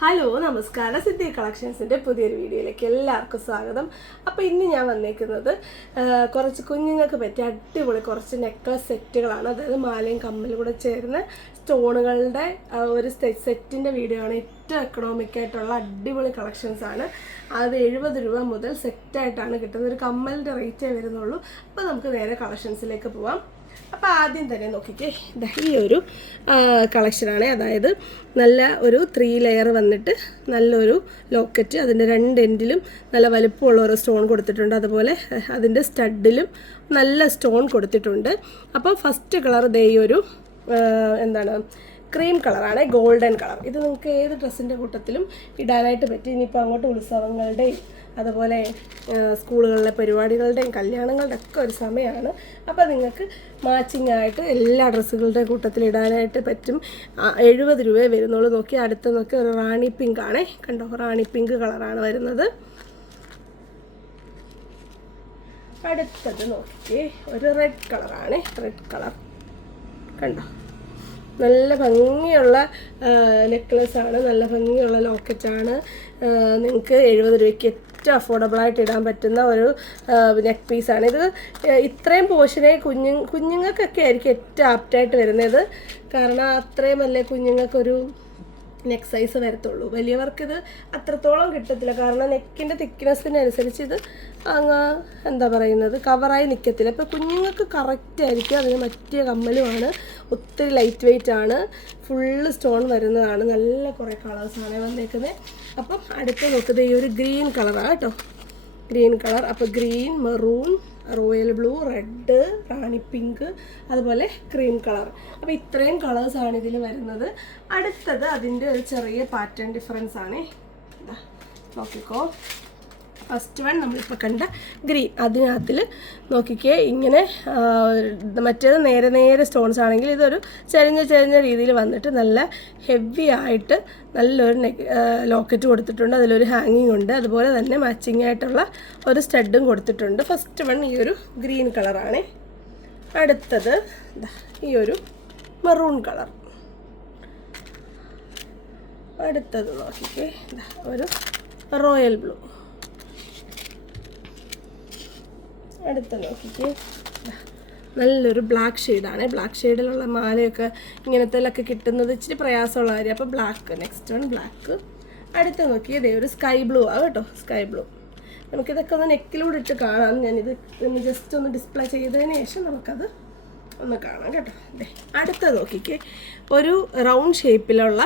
Hello നമസ്കാരം. സിദ്ധി കളക്ഷൻസിന്റെ പുതിയൊരു വീഡിയോയിലേക്ക് എല്ലാവർക്കും സ്വാഗതം. അപ്പോൾ ഇന്ന് ഞാൻ വന്നേക്കുന്നത് കുറച്ച് കുഞ്ഞുങ്ങൾക്ക് പറ്റിയ അടിപൊളി കുറച്ച് നെക്ലസ് സെറ്റുകളാണ് അതായത് മാലയും കമ്മലും കൂടെ ചേർന്ന് സ്റ്റോണുകളുടെ ഒരു സെറ്റിന്റെ വീഡിയോ ആണ്. ഏറ്റവും എക്കണോമിക് ആയിട്ടുള്ള അടിപൊളി കളക്ഷൻസ് ആണ്. അത് എഴുപത് രൂപ മുതൽ സെറ്റായിട്ടാണ് കിട്ടുന്നത്. ഒരു കമ്മലിന്റെ റേറ്റേ വരുന്നുള്ളൂ. അപ്പോൾ നമുക്ക് നേരെ കളക്ഷൻസിലേക്ക് പോവാം. അപ്പോൾ ആദ്യം തന്നെ നോക്കിക്കേ. ഈ ഒരു കളക്ഷനാണ് അതായത് നല്ല ഒരു ത്രീ ലെയർ വന്നിട്ട് നല്ലൊരു ലോക്കറ്റ് അതിന്റെ രണ്ട് എൻഡിലും നല്ല വലുപ്പമുള്ള ഒരു സ്റ്റോൺ കൊടുത്തിട്ടുണ്ട്. അതുപോലെ അതിന്റെ സ്റ്റഡിലും നല്ല സ്റ്റോൺ കൊടുത്തിട്ടുണ്ട്. അപ്പോൾ ഫസ്റ്റ് കളർ ദേ ഒരു എന്താണ് ക്രീം കളറാണ് ഗോൾഡൻ കളർ ഇത് നിങ്ങൾക്ക് ഏത് ഡ്രസ്സിന്റെ കൂട്ടത്തിലും ഇടാനായിട്ട് പറ്റി. ഇനിയിപ്പോൾ അങ്ങോട്ട് ഉത്സവങ്ങളുടെയും അതുപോലെ സ്കൂളുകളിലെ പരിപാടികളുടെയും കല്യാണങ്ങളുടെ ഒക്കെ ഒരു സമയമാണ്. അപ്പോൾ നിങ്ങൾക്ക് മാച്ചിങ് ആയിട്ട് എല്ലാ ഡ്രസ്സുകളുടെ കൂട്ടത്തിൽ ഇടാനായിട്ട് പറ്റും. എഴുപത് രൂപയെ വരുന്നുള്ളൂ. നോക്കി അടുത്ത് നോക്കി ഒരു റാണി പിങ്ക് ആണേ. കണ്ടോ റാണി പിങ്ക് കളറാണ് വരുന്നത്. അടുത്തത് നോക്കി ഒരു റെഡ് കളറാണ് റെഡ് കളർ കണ്ടോ? നല്ല ഭംഗിയുള്ള നെക്ലസ് ആണ്. നല്ല ഭംഗിയുള്ള ലോക്കറ്റാണ് നിങ്ങൾക്ക് എഴുപത് രൂപയ്ക്ക് ഏറ്റവും അഫോർഡബിൾ ആയിട്ട് ഇടാൻ പറ്റുന്ന ഒരു നെക്ക് പീസാണ് ഇത് ഇത്രയും പോർഷനെ കുഞ്ഞു കുഞ്ഞുങ്ങൾക്കൊക്കെ ആയിരിക്കും ഏറ്റവും ആപ്റ്റായിട്ട് വരുന്നത്. കാരണം അത്രയും അല്ലേ കുഞ്ഞുങ്ങൾക്കൊരു നെക്ക് സൈസ് വരത്തുള്ളൂ. വലിയവർക്കിത് അത്രത്തോളം കിട്ടത്തില്ല. കാരണം നെക്കിന്റെ തിക്നെസ്സിനനുസരിച്ച് ഇത് അങ്ങ് എന്താ പറയുന്നത് കവറായി നിൽക്കത്തില്ല അപ്പോൾ കുഞ്ഞുങ്ങൾക്ക് കറക്റ്റ് ആയിരിക്കും. അതിന് മറ്റേ കമ്മലുമാണ്. ഒത്തിരി ലൈറ്റ് വെയിറ്റ് ആണ്. ഫുള്ള് സ്റ്റോൺ വരുന്നതാണ്. നല്ല കുറേ കളേഴ്സാണ് വന്നേക്കുന്നത് അപ്പം അടുത്ത നോക്കുന്നത് ഈ ഒരു ഗ്രീൻ കളറാണ് കേട്ടോ. ഗ്രീൻ കളർ അപ്പോൾ green maroon royal blue red rani pink അതുപോലെ ക്രീം കളർ. അപ്പോൾ ഇത്രയും കളേഴ്സാണ് ഇതിൽ വരുന്നത്. അടുത്തത് അതിന്റെ ഒരു ചെറിയ പാറ്റേൺ ഡിഫറൻസ് ആണേ നോക്കിക്കോ. ഫസ്റ്റ് വൺ നമ്മളിപ്പോൾ കണ്ട ഗ്രീൻ അതിനകത്തിൽ നോക്കിക്കേ ഇങ്ങനെ മറ്റേത് നേരെ നേരെ സ്റ്റോൺസ് ആണെങ്കിൽ ഇതൊരു ചെരിഞ്ഞ ചെരിഞ്ഞ രീതിയിൽ വന്നിട്ട് നല്ല ഹെവി ആയിട്ട് നല്ലൊരു നെക്ക് ലോക്കറ്റ് കൊടുത്തിട്ടുണ്ട്. അതിലൊരു ഹാങ്ങിങ് ഉണ്ട്. അതുപോലെ തന്നെ മാച്ചിങ് ആയിട്ടുള്ള ഒരു സ്റ്റഡും കൊടുത്തിട്ടുണ്ട്. ഫസ്റ്റ് വൺ ഈ ഒരു ഗ്രീൻ കളറാണ് അടുത്തത് ഈ ഒരു മെറൂൺ കളർ അടുത്തത് നോക്കിക്കേ ഒരു റോയൽ ബ്ലൂ അടുത്ത നോക്കിക്കേ. നല്ലൊരു ബ്ലാക്ക് ഷെയ്ഡാണ് ബ്ലാക്ക് ഷെയ്ഡിലുള്ള മാലയൊക്കെ ഇങ്ങനത്തെലൊക്കെ കിട്ടുന്നത് ഇച്ചിരി പ്രയാസമുള്ള കാര്യം. അപ്പോൾ ബ്ലാക്ക് നെക്സ്റ്റ് വൺ ബ്ലാക്ക് അടുത്ത് നോക്കിയേ ഇതേ ഒരു സ്കൈ ബ്ലൂ ആ കേട്ടോ സ്കൈ ബ്ലൂ നമുക്കിതൊക്കെ ഒന്ന് നെക്കിലൂടെ ഇട്ട് കാണാം. ഞാനിത് ഒന്ന് ജസ്റ്റ് ഒന്ന് ഡിസ്പ്ലേ ചെയ്തതിന് ശേഷം നമുക്കത് ഒന്ന് കാണാം കേട്ടോ. അതെ അടുത്ത നോക്കിക്കേ ഒരു റൗണ്ട് ഷേപ്പിലുള്ള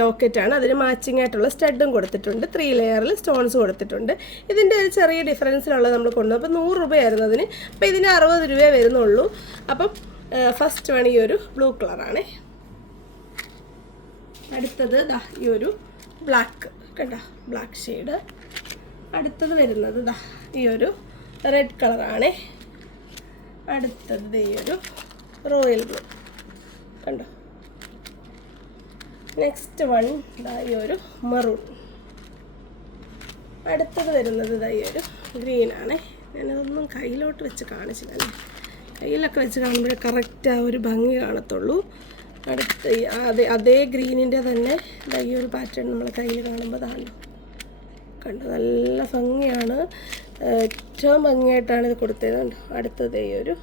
ലോക്കറ്റാണ്. അതിന് മാച്ചിങ് ആയിട്ടുള്ള സ്റ്റഡും കൊടുത്തിട്ടുണ്ട്. ത്രീ ലെയറിൽ സ്റ്റോൺസ് കൊടുത്തിട്ടുണ്ട്. ഇതിന്റെ ഒരു ചെറിയ ഡിഫറൻസിലുള്ളത് നമ്മൾ കൊണ്ടുവന്നു അപ്പോൾ നൂറ് രൂപയായിരുന്നു അതിന്. അപ്പോൾ ഇതിന് അറുപത് രൂപയേ വരുന്നുള്ളൂ. അപ്പം ഫസ്റ്റ് വേണം ഈ ഒരു ബ്ലൂ കളറാണ് അടുത്തത് ദാ ഈ ഒരു ബ്ലാക്ക് കണ്ടോ? ബ്ലാക്ക് ഷെയ്ഡ് അടുത്തത് വരുന്നത് ദാ ഈ ഒരു റെഡ് കളറാണ് അടുത്തത് ഈ ഒരു റോയൽ ബ്ലൂ കണ്ടോ? നെക്സ്റ്റ് വൺ ഈ ഒരു മറൂൺ അടുത്തത് വരുന്നത് ഈ ഒരു ഗ്രീനാണ് ഞാനതൊന്നും കയ്യിലോട്ട് വെച്ച് കാണിച്ചില്ല കയ്യിലൊക്കെ വെച്ച് കാണുമ്പോഴേ കറക്റ്റ് ആ ഒരു ഭംഗി കാണത്തുള്ളൂ. അടുത്ത അതേ അതേ ഗ്രീനിന്റെ തന്നെ ഈ ഒരു പാറ്റേൺ നമ്മൾ കയ്യിൽ കാണുമ്പോൾ ഇതാണല്ലോ കണ്ടു? നല്ല ഭംഗിയാണ്. ഏറ്റവും ഭംഗിയായിട്ടാണ് ഇത് കൊടുത്തത് അടുത്തത് ഈ ഒരു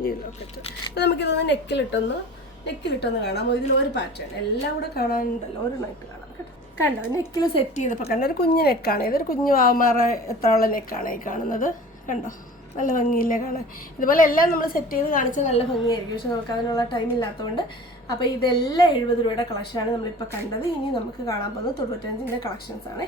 ഈ ലോക്കറ്റ് അപ്പോൾ നമുക്കിതൊന്ന് നെക്കിലിട്ടൊന്ന് നെക്കിലിട്ടൊന്ന് കാണാം. ഇതിൽ ഒരു പാറ്റേൺ എല്ലാം കൂടെ കാണാനുണ്ടല്ലോ. ഒരു നെക്ക് കാണാം. കേട്ടോ. കണ്ടോ? നെക്കിൽ സെറ്റ് ചെയ്തപ്പോൾ കണ്ടോ? ഒരു കുഞ്ഞു നെക്കാണ്. ഇതൊരു കുഞ്ഞു വാമാറ എത്രയുള്ള നെക്കാണ് ഈ കാണുന്നത്? കണ്ടോ? നല്ല ഭംഗിയില്ലേ കാണാൻ? ഇതുപോലെ എല്ലാം നമ്മൾ സെറ്റ് ചെയ്ത് കാണിച്ചാൽ നല്ല ഭംഗിയായിരിക്കും. പക്ഷെ നമുക്ക് അതിനുള്ള ടൈം ഇല്ലാത്തതുകൊണ്ട്. അപ്പോൾ ഇതെല്ലാം എഴുപത് രൂപയുടെ കളക്ഷനാണ് നമ്മളിപ്പോൾ കണ്ടത്. ഇനി നമുക്ക് കാണാൻ പോകുന്നത് തൊണ്ണൂറ്റഞ്ചിന്റെ കളക്ഷൻസ് ആണ്.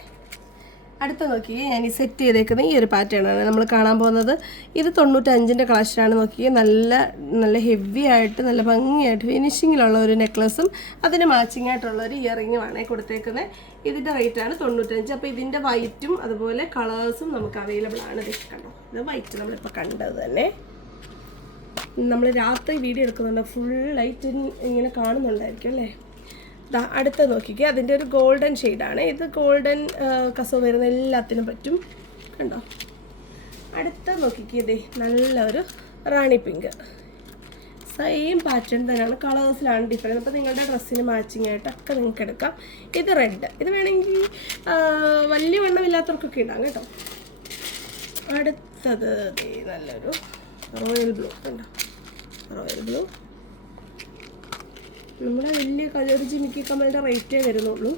അടുത്ത നോക്കിയേ ഞാൻ ഈ സെറ്റ് ചെയ്തേക്കുന്ന ഈ ഒരു പാറ്റേൺ ആണ്. നമ്മൾ കാണാൻ പോകുന്നത് ഇത് തൊണ്ണൂറ്റഞ്ചിന്റെ കളക്ഷനാണ് നോക്കിയേ നല്ല നല്ല ഹെവി ആയിട്ട് നല്ല ഭംഗിയായിട്ട് ഫിനിഷിങ്ങിലുള്ള ഒരു നെക്ലസും അതിന് മാച്ചിങ് ആയിട്ടുള്ള ഒരു ഇയറിങ്ങും ആണ് കൊടുത്തേക്കുന്നത് ഇതിന്റെ റേറ്റാണ് തൊണ്ണൂറ്റഞ്ച്. അപ്പോൾ ഇതിന്റെ വൈറ്റും അതുപോലെ കളേഴ്സും നമുക്ക് അവൈലബിൾ ആണ്. ഇത് കണ്ടോ? ഇത് വൈറ്റ് നമ്മളിപ്പോൾ കണ്ടത് തന്നെ. നമ്മൾ രാത്രി വീഡിയോ എടുക്കുന്നുണ്ട്. ഫുൾ ലൈറ്റ് ഇങ്ങനെ കാണുന്നുണ്ടായിരിക്കും അല്ലേ? ദാ അടുത്ത നോക്കിക്കുക അതിന്റെ ഒരു ഗോൾഡൻ ഷെയ്ഡാണ് ഇത് ഗോൾഡൻ കസവ് വരുന്ന എല്ലാത്തിനും പറ്റും. കണ്ടോ? അടുത്ത നോക്കിക്കേ ഇതേ നല്ലൊരു റാണി പിങ്ക് സെയിം പാറ്റേൺ തന്നെയാണ്. കളേഴ്സിലാണ് ഡിഫറൻസ് അപ്പോൾ നിങ്ങളുടെ ഡ്രസ്സിന് മാച്ചിങ് ആയിട്ടൊക്കെ നിങ്ങൾക്ക് എടുക്കാം. ഇത് റെഡ് ഇത് വേണമെങ്കിൽ വലിയ വണ്ണമില്ലാത്തവർക്കൊക്കെ ഇടാം കേട്ടോ. അടുത്തത് നല്ലൊരു റോയൽ ബ്ലൂ കണ്ടോ? റോയൽ ബ്ലൂ നമ്മുടെ വലിയ കളർ ജിമിക്കി കമ്മലിന്റെ റേറ്റേ വരുന്നുള്ളൂ.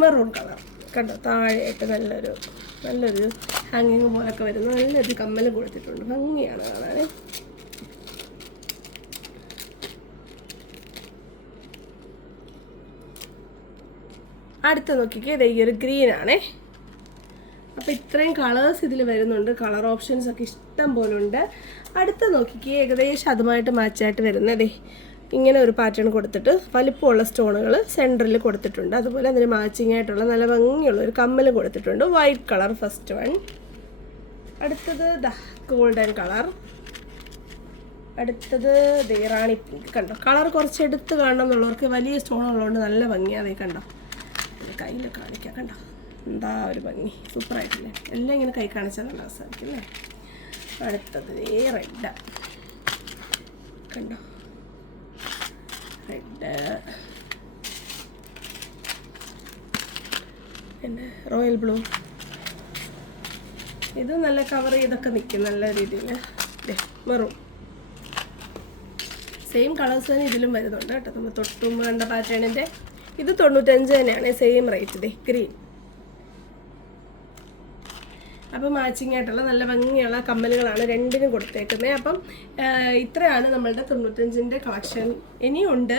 മെറൂൺ കളർ കണ്ടോ? താഴെയായിട്ട് നല്ലൊരു നല്ലൊരു ഹാങ്ങിങ് പോലൊക്കെ വരുന്നു. നല്ലൊരു കമ്മൽ കൊടുത്തിട്ടുണ്ട്. ഭംഗിയാണ് കാണാൻ. അടുത്ത നോക്കിക്കേ. ഇത് ഈ ഒരു ഗ്രീൻ ആണേ. അപ്പോൾ ഇത്രയും കളേഴ്സ് ഇതിൽ വരുന്നുണ്ട്. കളർ ഓപ്ഷൻസ് ഒക്കെ ഇഷ്ടം പോലെ ഉണ്ട് അടുത്ത നോക്കിക്കേ. ഏകദേശം അതുമായിട്ട് മാച്ചായിട്ട് വരുന്നതേ. ഇങ്ങനെ ഒരു പാറ്റേൺ കൊടുത്തിട്ട് വലിപ്പമുള്ള സ്റ്റോണുകൾ സെന്ററിൽ കൊടുത്തിട്ടുണ്ട്. അതുപോലെ അതിന് മാച്ചിങ് ആയിട്ടുള്ള നല്ല ഭംഗിയുള്ള ഒരു കമ്മൽ കൊടുത്തിട്ടുണ്ട്. വൈറ്റ് കളർ ഫസ്റ്റ് വൺ അടുത്തത് ദ ഗോൾഡൻ കളർ അടുത്തത് ദേറാണി പിങ്ക് കണ്ടോ? കളർ കുറച്ച് എടുത്ത് കാണണം എന്നുള്ളവർക്ക് വലിയ സ്റ്റോണുള്ളതുകൊണ്ട് നല്ല ഭംഗിയാണ് കണ്ടോ? കയ്യിൽ കാണിക്കാം കണ്ടോ? എന്താ ഒരു ഭംഗി. സൂപ്പറായിട്ടില്ലേ എല്ലാം ഇങ്ങനെ കൈ കാണിച്ചാൽ നല്ല രസമായിരിക്കും അല്ലേ? അടുത്തത് റെഡ് കണ്ടോ? റെഡ് പിന്നെ റോയൽ ബ്ലൂ ഇത് നല്ല കവർ ചെയ്തൊക്കെ നിൽക്കും നല്ല രീതിയിൽ മെറൂൺ സെയിം കളേഴ്സ് തന്നെ ഇതിലും വരുന്നുണ്ട് കേട്ടോ. നമ്മൾ തൊട്ടുമ്പ് കണ്ട പാറ്റേണിന്റെ ഇത് തൊണ്ണൂറ്റഞ്ച് തന്നെയാണ് സെയിം റേറ്റ് ദേ ഗ്രീൻ അപ്പോൾ മാച്ചിങ് ആയിട്ടുള്ള നല്ല ഭംഗിയുള്ള കമ്മലുകളാണ് രണ്ടിനും കൊടുത്തേക്കുന്നത്. അപ്പം ഇത്രയാണ് നമ്മളുടെ തൊണ്ണൂറ്റഞ്ചിന്റെ കളക്ഷൻ ഇനിയുണ്ട്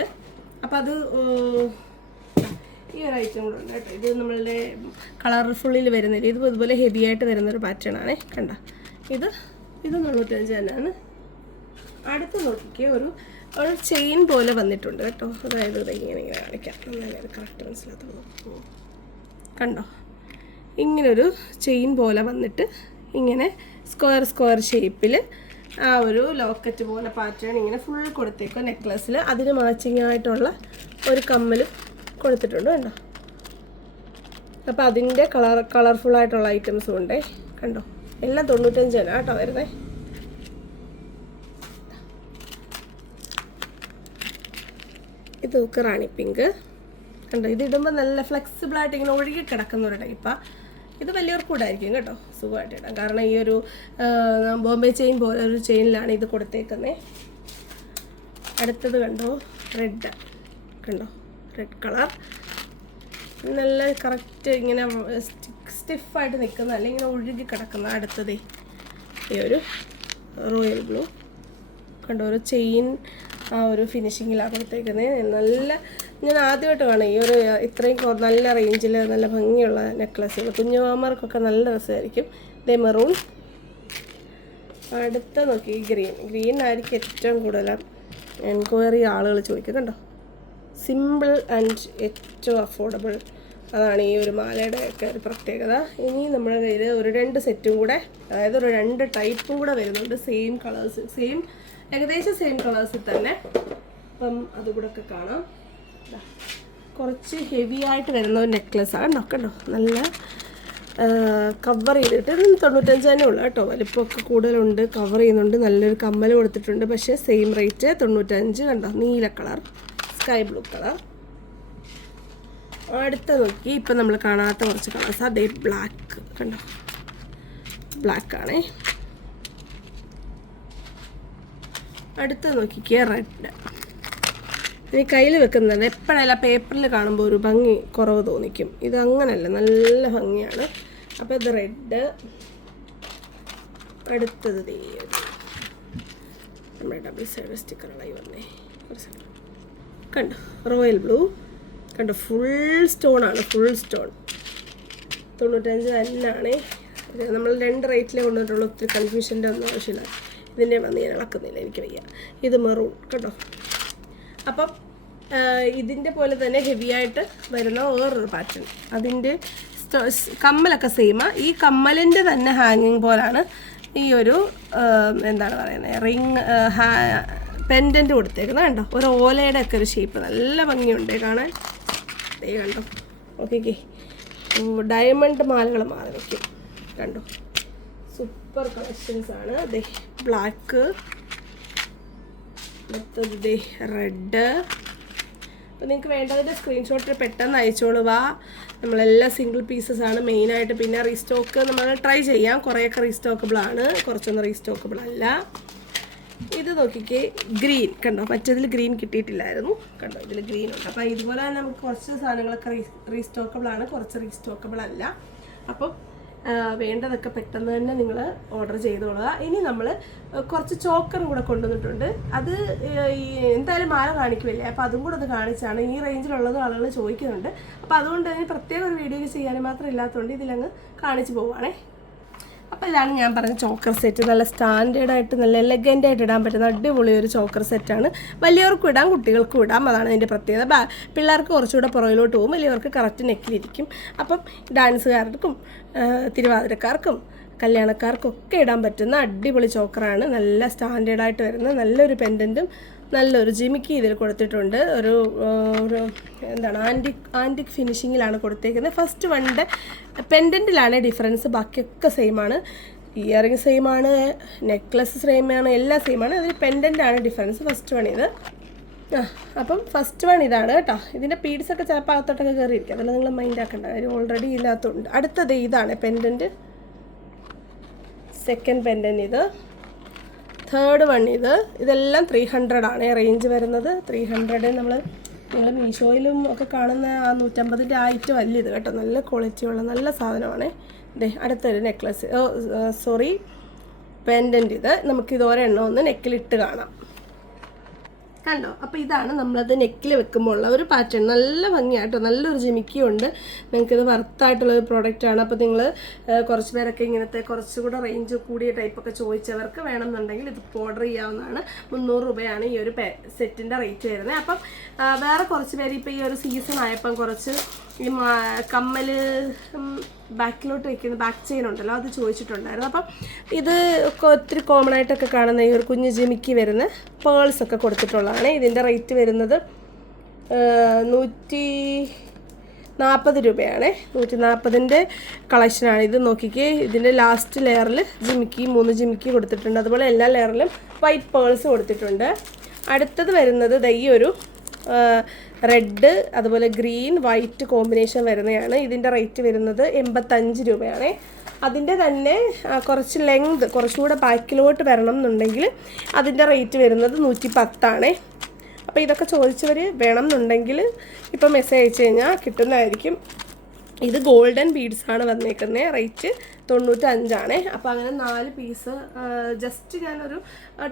അപ്പം അത് ഈ ഒരു ഐറ്റം കൂടെ ഉണ്ട് കേട്ടോ. ഇത് നമ്മളുടെ കളർഫുള്ളിൽ വരുന്നില്ല ഇത് ഇതുപോലെ ഹെവി ആയിട്ട് വരുന്നൊരു പാറ്റേൺ ആണേ. കണ്ട? ഇത് ഇത് തൊണ്ണൂറ്റഞ്ച് തന്നെയാണ്. അടുത്ത് നോക്കിക്കേ ഒരു ഒരു ചെയിൻ പോലെ വന്നിട്ടുണ്ട് കേട്ടോ. അതായത് ഇങ്ങനെ ഇങ്ങനെ കാണിക്കാം. കറക്റ്റ് മനസ്സിലാത്ത കണ്ടോ? ഇങ്ങനൊരു ചെയിൻ പോലെ വന്നിട്ട് ഇങ്ങനെ സ്ക്വയർ സ്ക്വയർ ഷേപ്പിൽ ആ ഒരു ലോക്കറ്റ് പോലെ പാറ്റേൺ ഇങ്ങനെ ഫുൾ കൊടുത്തേക്കും നെക്ലസ്സിൽ അതിന് മാച്ചിങ് ആയിട്ടുള്ള ഒരു കമ്മൽ കൊടുത്തിട്ടുണ്ട് കണ്ടോ? അപ്പോൾ അതിന്റെ കളർ കളർഫുൾ ആയിട്ടുള്ള ഐറ്റംസും ഉണ്ടേ. കണ്ടോ? എല്ലാം തൊണ്ണൂറ്റഞ്ചാണ് കേട്ടോ വരുന്നത് ഇത് നോക്ക് റാണി പിങ്ക് കണ്ടോ? ഇത് ഇടുമ്പോൾ നല്ല ഫ്ലെക്സിബിൾ ആയിട്ട് ഇങ്ങനെ ഒഴുകി കിടക്കുന്ന ഒരു ടൈപ്പാണ് ഇത് വലിയവർക്ക് കൂടെ ആയിരിക്കും കേട്ടോ. സുഖമായിട്ട് ഇടാം. കാരണം ഈ ഒരു ബോംബെ ചെയിൻ പോലെ ഒരു ചെയിനിലാണ് ഇത് കൊടുത്തേക്കുന്നത് അടുത്തത് കണ്ടോ? റെഡ് കണ്ടോ? റെഡ് കളർ നല്ല കറക്റ്റ് ഇങ്ങനെ സ്റ്റിഫായിട്ട് നിൽക്കുന്ന അല്ലെങ്കിൽ ഇങ്ങനെ ഒഴുകി കിടക്കുന്ന അടുത്തതേ. ഈ ഒരു റോയൽ ബ്ലൂ കണ്ടോ? ഒരു ചെയിൻ ആ ഒരു ഫിനിഷിങ്ങിലാണ് കൊടുത്തേക്കുന്നത് നല്ല ഞാൻ ആദ്യമായിട്ട് കാണാം. ഈ ഒരു ഇത്രയും നല്ല റേഞ്ചിൽ നല്ല ഭംഗിയുള്ള നെക്ലസ്സുകൾ കുഞ്ഞുമാമാർക്കൊക്കെ നല്ല രസമായിരിക്കും. ഇതേ മെറൂൺ അടുത്ത നോക്കി ഗ്രീൻ ഗ്രീൻ ആയിരിക്കും ഏറ്റവും കൂടുതൽ എൻക്വയറി ആളുകൾ ചോദിക്കുന്നുണ്ടോ? സിമ്പിൾ ആൻഡ് ഏറ്റവും അഫോർഡബിൾ അതാണ് ഈ ഒരു മാലയുടെ ഒക്കെ ഒരു പ്രത്യേകത. ഇനി നമ്മുടെ കയ്യിൽ ഒരു രണ്ട് സെറ്റും കൂടെ അതായത് ഒരു രണ്ട് ടൈപ്പും കൂടെ വരുന്നുണ്ട്. സെയിം കളേഴ്സ് സെയിം ഏകദേശം സെയിം കളേഴ്സിൽ തന്നെ. അപ്പം അതുകൂടെ ഒക്കെ കാണാം. കുറച്ച് ഹെവി ആയിട്ട് വരുന്ന ഒരു നെക്ലസ് ആണ് കണ്ടോ? നല്ല കവർ ചെയ്തിട്ട് തൊണ്ണൂറ്റഞ്ച് തന്നെ ഉള്ളു കേട്ടോ. വലിപ്പമൊക്കെ കൂടുതലുണ്ട് കവർ ചെയ്യുന്നുണ്ട് നല്ലൊരു കമ്മൽ കൊടുത്തിട്ടുണ്ട്. പക്ഷേ സെയിം റേറ്റ് തൊണ്ണൂറ്റഞ്ച് കണ്ടോ? നീല കളർ സ്കൈ ബ്ലൂ കളർ. അടുത്ത നോക്കി. ഇപ്പം നമ്മൾ കാണാത്ത കുറച്ച് കളേഴ്സ് അതേ ബ്ലാക്ക് കണ്ടോ? ബ്ലാക്ക് ആണേ. അടുത്ത നോക്കിക്കുക റെഡ് ഇനി കയ്യിൽ വെക്കുന്നത് എപ്പോഴല്ല പേപ്പറിൽ കാണുമ്പോൾ ഒരു ഭംഗി കുറവ് തോന്നിക്കും. ഇത് അങ്ങനല്ല നല്ല ഭംഗിയാണ്. അപ്പോൾ ഇത് റെഡ് അടുത്തത് നമ്മുടെ ഡബിൾ സൈഡ് സ്റ്റിക്കറുകളായി വന്നേ. second. കണ്ടോ? റോയൽ ബ്ലൂ കണ്ടോ ഫുൾ സ്റ്റോൺ ആണ് ഫുൾ സ്റ്റോൺ തൊണ്ണൂറ്റഞ്ച് തന്നെയാണേ നമ്മൾ രണ്ട് റേറ്റിലേ കൊണ്ടുവന്നിട്ടുള്ളൂ ഒത്തിരി കൺഫ്യൂഷന്റെ ഒന്നും ആവശ്യമില്ല. ഇതിന്റെ വന്ന് ഞാൻ ഇളക്കുന്നില്ല എനിക്ക് വയ്യ. ഇത് മെറൂൺ കേട്ടോ അപ്പം ഇതിന്റെ പോലെ തന്നെ ഹെവി ആയിട്ട് വരുന്ന വേറൊരു പാറ്റേൺ അതിന്റെ കമ്മലൊക്കെ സെയിമാണ് ഈ കമ്മലിന്റെ തന്നെ ഹാങ്ങിങ് പോലാണ് ഈ ഒരു എന്താണ് പറയുന്നത് റിങ് പെൻഡന്റ് കൊടുത്തേക്കുന്നത്. കണ്ടോ? ഒരു ഓലയുടെ ഒക്കെ ഒരു ഷേപ്പ് നല്ല ഭംഗിയുണ്ട് കാണാൻ. ദേ കണ്ടോ ഓക്കെ ഡയമണ്ട് മാലകൾ മാറി വയ്ക്കും. കണ്ടോ? സൂപ്പർ കളക്ഷൻസ് ആണ്. ദേ ബ്ലാക്ക് അടുത്തത് ദേ റെഡ് അപ്പോൾ നിങ്ങൾക്ക് വേണ്ടതിന്റെ സ്ക്രീൻഷോട്ട് പെട്ടെന്ന് അയച്ചോളുക നമ്മളെല്ലാ സിംഗിൾ പീസസ് ആണ് മെയിനായിട്ട് പിന്നെ റീസ്റ്റോക്ക് നമ്മൾ ട്രൈ ചെയ്യാം. കുറേയൊക്കെ റീസ്റ്റോക്കബിൾ ആണ്. കുറച്ചൊന്നും റീസ്റ്റോക്കബിൾ അല്ല. ഇത് നോക്കിക്കേ ഗ്രീൻ കണ്ടോ? മറ്റേതിൽ ഗ്രീൻ കിട്ടിയിട്ടില്ലായിരുന്നു. കണ്ടോ? ഇതിൽ ഗ്രീൻ ഉണ്ട്. അപ്പോൾ ഇതുപോലെ തന്നെ നമുക്ക് കുറച്ച് സാധനങ്ങളൊക്കെ റീ റീസ്റ്റോക്കബിൾ ആണ്. കുറച്ച് റീസ്റ്റോക്കബിൾ അല്ല. അപ്പം വേണ്ടതൊക്കെ പെട്ടെന്ന് തന്നെ നിങ്ങൾ ഓർഡർ ചെയ്തോളുക. ഇനി നമ്മൾ കുറച്ച് ചോക്കർ കൂടെ കൊണ്ടുവന്നിട്ടുണ്ട്. അത് എന്തായാലും മാല കാണിക്കുമല്ലേ അപ്പോൾ അതും കൂടെ ഒന്ന് കാണിച്ചാണ്. ഈ റേഞ്ചിലുള്ളത് ആളുകൾ ചോദിക്കുന്നുണ്ട്. അപ്പോൾ അതുകൊണ്ട് തന്നെ പ്രത്യേക ഒരു വീഡിയോ ചെയ്യാൻ മാത്രം ഇല്ലാത്തതുകൊണ്ട് ഇതിലങ്ങ് കാണിച്ചു പോവുകയാണേ അപ്പോൾ ഇതാണ് ഞാൻ പറഞ്ഞ ചോക്കർ സെറ്റ് നല്ല സ്റ്റാൻഡേർഡ് ആയിട്ട് നല്ല എലഗന്റ് ആയിട്ട് ഇടാൻ പറ്റുന്ന അടിപൊളി ഒരു ചോക്കർ സെറ്റാണ് വലിയവർക്കും ഇടാം കുട്ടികൾക്കും ഇടാം. അതാണ് അതിന്റെ പ്രത്യേകത. പിള്ളേർക്ക് കുറച്ചുകൂടെ പുറകിലോട്ട് പോകും. വലിയവർക്ക് കറക്റ്റ് നെക്കിലിരിക്കും അപ്പം ഡാൻസുകാർക്കും തിരുവാതിരക്കാർക്കും കല്യാണക്കാർക്കൊക്കെ ഇടാൻ പറ്റുന്ന അടിപൊളി ചോക്കറാണ്. നല്ല സ്റ്റാൻഡേർഡായിട്ട് വരുന്ന നല്ലൊരു പെൻഡന്റും നല്ലൊരു ജിമിക്ക് ഇതിൽ കൊടുത്തിട്ടുണ്ട്. ഒരു ഒരു എന്താണ് ആന്റിക് ആന്റിക് ഫിനിഷിങ്ങിലാണ് കൊടുത്തേക്കുന്നത്. ഫസ്റ്റ് വണ്ടെ പെൻഡന്റിലാണ് ഡിഫറൻസ്. ബാക്കിയൊക്കെ സെയിമാണ്. ഇയറിങ് സെയിമാണ് നെക്ലസ് സെയിമാണ് എല്ലാം സെയിമാണ്. അതിൽ പെൻഡന്റാണ് ഡിഫറൻസ് ഫസ്റ്റ് വൺ ഇത് ആ അപ്പം ഫസ്റ്റ് വൺ ഇതാണ് കേട്ടോ. ഇതിന്റെ പീഡ്സൊക്കെ ചിലപ്പോൾ അകത്തോട്ടൊക്കെ കയറിയിരിക്കും. അതെല്ലാം നിങ്ങൾ മൈൻഡ് ആക്കണ്ട. കാര്യം ഓൾറെഡി ഇല്ലാത്തതുണ്ട് അടുത്തത് ഇതാണ് പെൻഡന്റ് സെക്കൻഡ് പെൻഡൻ ഇത്. തേർഡ് വൺ ഇത്. ഇതെല്ലാം ത്രീ ഹൺഡ്രഡ് ആണ്. റേഞ്ച് വരുന്നത് ത്രീ ഹൺഡ്രഡ് നമ്മൾ നിങ്ങൾ മീഷോയിലും ഒക്കെ കാണുന്ന ആ നൂറ്റമ്പതിന്റെ ആയിട്ട് വലിയ ഇത് കേട്ടോ. നല്ല ക്വാളിറ്റിയുള്ള നല്ല സാധനമാണ്. ദേ അടുത്തൊരു നെക്ലസ് സോറി പെൻഡന്റ് ഇത്. നമുക്കിത് ഒരെണ്ണം ഒന്ന് നെക്കിലിട്ട് കാണാം. കണ്ടോ? അപ്പോൾ ഇതാണ് നമ്മളത് നെക്കിൽ വെക്കുമ്പോൾ ഉള്ള ഒരു പാറ്റേൺ നല്ല ഭംഗിയാട്ടോ. നല്ലൊരു ജിമിക്കിയുണ്ട്. നിങ്ങൾക്കിത് വർത്തായിട്ടുള്ള ഒരു പ്രോഡക്റ്റാണ് അപ്പോൾ നിങ്ങൾ കുറച്ച് പേരൊക്കെ ഇങ്ങനത്തെ കുറച്ചുകൂടെ റേഞ്ച് കൂടിയ ടൈപ്പൊക്കെ ചോദിച്ചവർക്ക് വേണമെന്നുണ്ടെങ്കിൽ ഇത് ഓർഡർ ചെയ്യാവുന്നതാണ്. മുന്നൂറ് രൂപയാണ് ഈ ഒരു സെറ്റിന്റെ റേറ്റ് വരുന്നത്. അപ്പം വേറെ കുറച്ച് പേര് ഇപ്പോൾ ഈ ഒരു സീസൺ ആയപ്പം കുറച്ച് ഈ കമ്മൽ ബാക്കിലോട്ട് വെക്കുന്ന ബാക്ക് ചെയിൻ ഉണ്ടല്ലോ അത് ചോദിച്ചിട്ടുണ്ടായിരുന്നു. അപ്പം ഇത് ഒക്കെ ഒത്തിരി കോമൺ ആയിട്ടൊക്കെ കാണുന്ന ഈ ഒരു കുഞ്ഞ് ജിമിക്ക് വരുന്ന പേൾസ് ഒക്കെ കൊടുത്തിട്ടുള്ളതാണ്. ഇതിന്റെ റേറ്റ് വരുന്നത് നൂറ്റി നാൽപ്പത് രൂപയാണ്. നൂറ്റി നാൽപ്പതിന്റെ കളക്ഷനാണ് ഇത് നോക്കിക്കേ ഇതിന്റെ ലാസ്റ്റ് ലെയറിൽ ജിമിക്കി മൂന്ന് ജിമിക്കി കൊടുത്തിട്ടുണ്ട്. അതുപോലെ എല്ലാ ലെയറിലും വൈറ്റ് പേൾസ് കൊടുത്തിട്ടുണ്ട്. അടുത്തത് വരുന്നത് ദൈ ഒരു റെഡ് അതുപോലെ ഗ്രീൻ വൈറ്റ് കോമ്പിനേഷൻ വരുന്നതാണ്. ഇതിന്റെ റേറ്റ് വരുന്നത് എൺപത്തഞ്ച് രൂപയാണ്. അതിന്റെ തന്നെ കുറച്ച് ലെങ്ത് കുറച്ചുകൂടെ ബാക്കിലോട്ട് വരണം എന്നുണ്ടെങ്കിൽ അതിന്റെ റേറ്റ് വരുന്നത് നൂറ്റി പത്താണ് അപ്പോൾ ഇതൊക്കെ ചോദിച്ചവർ വേണം എന്നുണ്ടെങ്കിൽ ഇപ്പോൾ മെസ്സേജ് അയച്ചു കഴിഞ്ഞാൽ കിട്ടുന്നതായിരിക്കും. ഇത് ഗോൾഡൻ ബീഡ്സ് ആണ് വന്നേക്കുന്നത് റേറ്റ് തൊണ്ണൂറ്റഞ്ചാണ്. അപ്പോൾ അങ്ങനെ നാല് പീസ് ജസ്റ്റ് ഞാനൊരു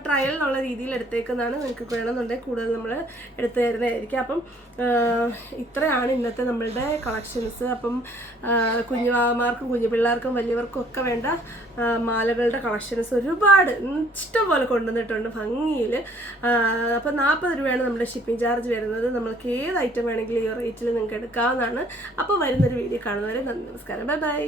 ട്രയൽ എന്നുള്ള രീതിയിൽ എടുത്തേക്കുന്നതാണ് നിങ്ങൾക്ക് വേണമെന്നുണ്ടെങ്കിൽ കൂടുതൽ നമ്മൾ എടുത്തു തരുന്നതായിരിക്കും. അപ്പം ഇത്രയാണ് ഇന്നത്തെ നമ്മളുടെ കളക്ഷൻസ് അപ്പം കുഞ്ഞുമാർക്കും കുഞ്ഞു പിള്ളേർക്കും വലിയവർക്കും ഒക്കെ വേണ്ട മാലകളുടെ കളക്ഷൻസ് ഒരുപാട് ഇഷ്ടം പോലെ കൊണ്ടുവന്നിട്ടുണ്ട് ഭംഗിയിൽ അപ്പോൾ നാൽപ്പത് രൂപയാണ് നമ്മുടെ ഷിപ്പിംഗ് ചാർജ് വരുന്നത്. നമ്മൾക്ക് ഏത് ഐറ്റം വേണമെങ്കിലും ഈ റേറ്റിൽ നിങ്ങൾക്ക് എടുക്കാവുന്നതാണ്. അപ്പോൾ വരുന്നൊരു വീഡിയോ കാണുന്നവരെ നന്ദി നമസ്കാരം. Bye bye